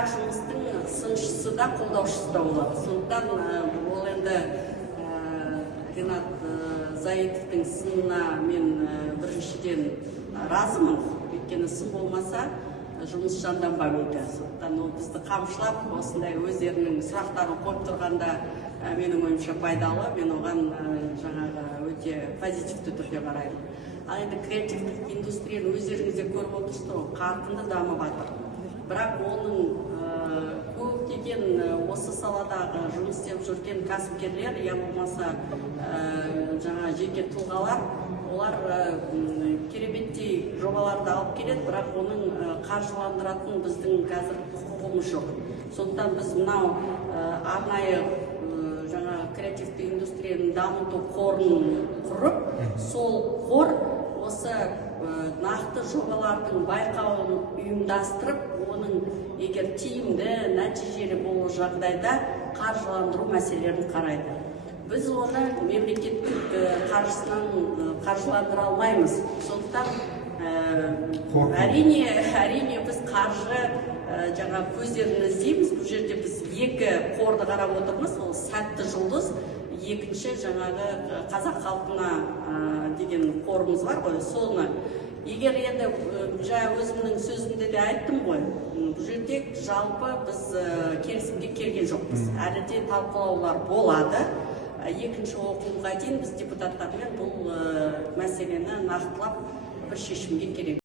әр жұмыстың сыншысы да қолдаушысы да болады. Сондықтан ол енді Ринат Заитовтың сынына мен біріншіден разымын. Өйткені сын болмаса жұмыс жанданбайды. Сондықтан ол бізді қамшылап, осындай өздерінің сұрақтарын қойып тұрғанда менің ойымша пайдалы. Мен оған жаңағы өте позитивті түрде қараймын. Ал енді креативтік индустрияны өздеріңіз де көріп отырсыз ғой, қарқынды дамып жатыр. Бірақ оның көптеген осы саладағы жұмыс істеп жүрген кәсіпкерлер, я болмаса жаңа жеке тұлғалар, олар кереметтей жобаларды алып келеді, бірақ оның қаржыландыратын біздің қазір құқығымыз жоқ. Сондықтан біз мынау арнайы жаңа креативті индустрияны дамыту қорын құрып, сол қор осы нақты жобалардың байқауын ұйымдастырып, оның егер тиімді, нәтижелі болу жағдайда қаржыландыру мәселелерін қарайды. Біз оны мемлекеттік қаржысынан қаржыландыра алмаймыз. Сондықтан әрине біз қаржы жаңа көздерін іздейміз. Бұл жерде біз екі қорды қарап отырмыз. Ол сәтті жұлдыз, екінші жаңағы қазақ халқына деген қорымыз бар ғой. Соны егер енді жаңа өзімнің сөзімде де айттым ғой, бұл жерде жалпы біз келісімге келген жоқпыз. Әлі де талқылаулар болады. Екінші оқылымға дейін біз депутаттармен бұл мәселені нақтылап бір шешімге келеміз.